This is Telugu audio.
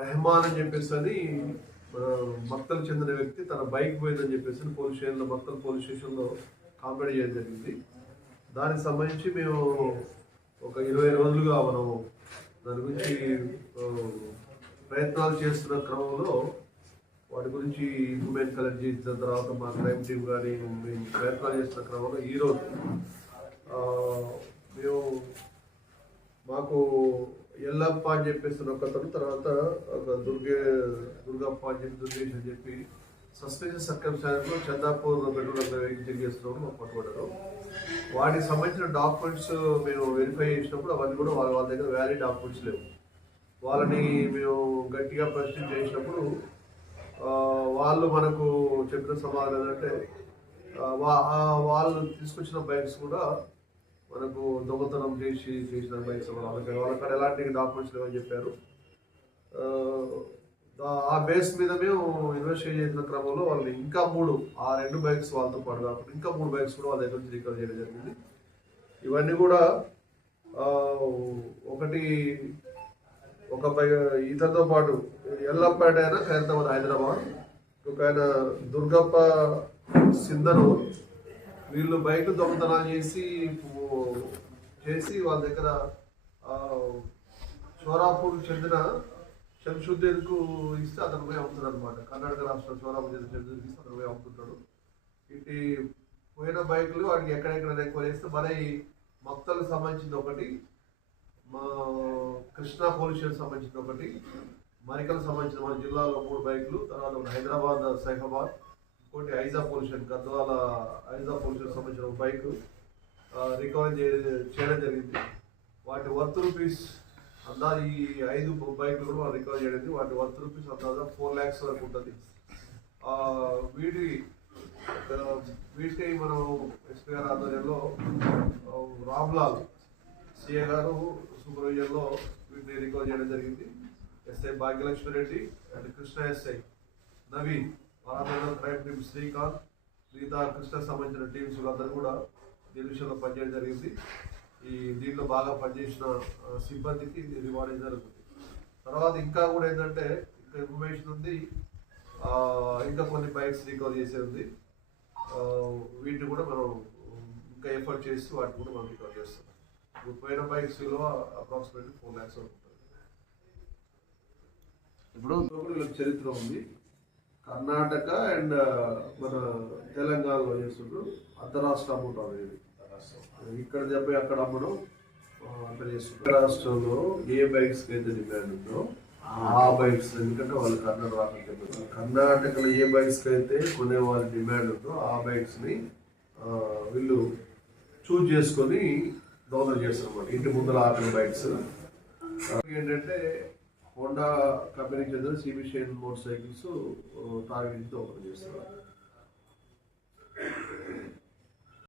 రెహమాన్ అని చెప్పేసి మక్తల్ చెందిన వ్యక్తి తన బైక్ పోయిందని చెప్పేసి పోలీస్ స్టేషన్లో మక్తల్ పోలీస్ స్టేషన్లో కంప్లైంట్ చేయడం జరిగింది. దానికి సంబంధించి మేము ఒక 20 రోజులుగా మనం దాని గురించి ప్రయత్నాలు చేస్తున్న క్రమంలో వాటి గురించి ఇన్ఫర్మేషన్ కలెక్ట్ చేసిన తర్వాత మా క్రైమ్ టీమ్ కానీ మేము ప్రయత్నాలు చేస్తున్న క్రమంలో ఈరోజు మేము మాకు ఎల్లప్ప అని చెప్పేస్తున్న ఒకతను, తర్వాత ఒక దుర్గప్ప అని చెప్పి దుర్గేష్ అని చెప్పి సస్పెన్షన్ సర్కమ్స్టాన్స్లో చందాపూర్ పెట్రోల్ వెహికల్ చేస్తున్నాము మాకు పట్టుబడ్డారు. వాటికి సంబంధించిన డాక్యుమెంట్స్ మేము వెరిఫై చేసినప్పుడు అవన్నీ కూడా వాళ్ళ దగ్గర వ్యాలిడ్ డాక్యుమెంట్స్ లేవు. వాళ్ళని మేము గట్టిగా ప్రశ్న చేసినప్పుడు వాళ్ళు మనకు చెప్పిన సమాధానం ఏంటంటే వాళ్ళు తీసుకొచ్చిన బైక్స్ కూడా మనకు దొంగతనం చేసిన బైక్స్ వాళ్ళకి ఎలాంటి డాక్యుమెంట్స్ లేవని చెప్పారు. ఆ బేస్ మీద మేము ఇన్వెస్టిగేట్ చేసిన క్రమంలో వాళ్ళు ఇంకా 2 బైక్స్ వాళ్ళతో పాటు కాకుండా ఇంకా 3 బైక్స్ కూడా వాళ్ళ దగ్గర నుంచి రికవర్ చేయడం జరిగింది. ఇవన్నీ కూడా ఒక ఇతనితో పాటు ఎల్లప్పేట అయినా ఖైరతాబాద్ హైదరాబాద్, ఒక ఆయన దుర్గప్ప సింధను, వీళ్ళు బైక్ దొంగతనాలు చేసి వాళ్ళ దగ్గర షోరాపూర్ చెందిన శంషుద్దీన్ కు ఇస్తే అతను పోయి అమ్ముతాడు అనమాట. కర్ణాటక రాష్ట్రం షోరాపూర్ చెందిన శంషుద్దీన్ ఇస్తే అతను పోయి అమ్ముతుంటాడు. ఇటు పోయిన బైకులు వాటికి ఎక్కడెక్కడ ఎక్కువ చేస్తే మరి మక్తలకు సంబంధించింది ఒకటి, మా కృష్ణా పొల్యూషన్ సంబంధించిన ఒకటి, మరికలకు సంబంధించిన మన జిల్లాలో 3 బైకులు, తర్వాత హైదరాబాద్ సైఫాబాద్, ఇంకోటి ఐజా పొల్యూషన్ గద్వాల ఐజా పొల్యూషన్ సంబంధించిన ఒక బైక్ రికవరీ చేయడం జరిగింది. వాటి వర్త్ రూపీస్ అందాజు ఈ 5 బైకులు కూడా మనం రికవర్ చేయడం. వాటి వర్త్ రూపీస్ అందాజా 4 lakhs వరకు ఉంటుంది. వీటి మనం ఎస్పీ గారి ఆధ్వర్యంలో రామ్లాల్ సిఏ గారు సూపర్విజన్లో వీటిని రికవర్ చేయడం జరిగింది. SI Bhagyalakshmi Reddy and Krishna SI Naveen, ఆధ్వర్యంలో క్రైమ్ టీమ్ శ్రీకాంత్, మిగతా కృష్ణకు సంబంధించిన టీమ్స్ వీళ్ళందరూ కూడా దీని విషయంలో పనిచేయడం జరిగింది. దీంట్లో బాగా పనిచేసిన సిబ్బందికి రివార్డ్ జరుగుతుంది. తర్వాత ఇంకా కూడా ఏంటంటే ఇంకా ఇన్ఫర్మేషన్ ఉంది, ఇంకా కొన్ని బైక్స్ రికవర్ చేసేది ఉంది. వీటిని కూడా మనం ఇంకా ఎఫర్ట్ చేసి వాటిని కూడా మనం రికవర్ చేస్తాం. పోయిన బైక్స్ విలువ అప్రాక్సిమేట్లీ 4 lakhs వరకు ఉంటుంది. ఇప్పుడు వీళ్ళకి చరిత్ర ఉంది. కర్ణాటక అండ్ మన తెలంగాణలో చేస్తుండ్రు అంతరాష్ట్ర అమ్మటం అనేది. ఇక్కడ చెప్పి అక్కడ అమ్మడం అక్కడ చేస్తుంటారు. రాష్ట్రంలో ఏ బైక్స్కి అయితే డిమాండ్ ఉందో ఆ బైక్స్, ఎందుకంటే వాళ్ళు కర్ణాటకలో ఏ బైక్స్కి అయితే కొనే వాళ్ళ డిమాండ్ ఉందో ఆ బైక్స్ని వీళ్ళు చూజ్ చేసుకొని దొంగలు చేస్తారు అన్నమాట. ఇంటి ముందర ఆపిన బైక్స్ ఏంటంటే హోండా కంపెనీకి చెందిన సిబిషియన్ మోటార్ సైకిల్స్ టార్గెట్ దొంగలు చేస్తారు.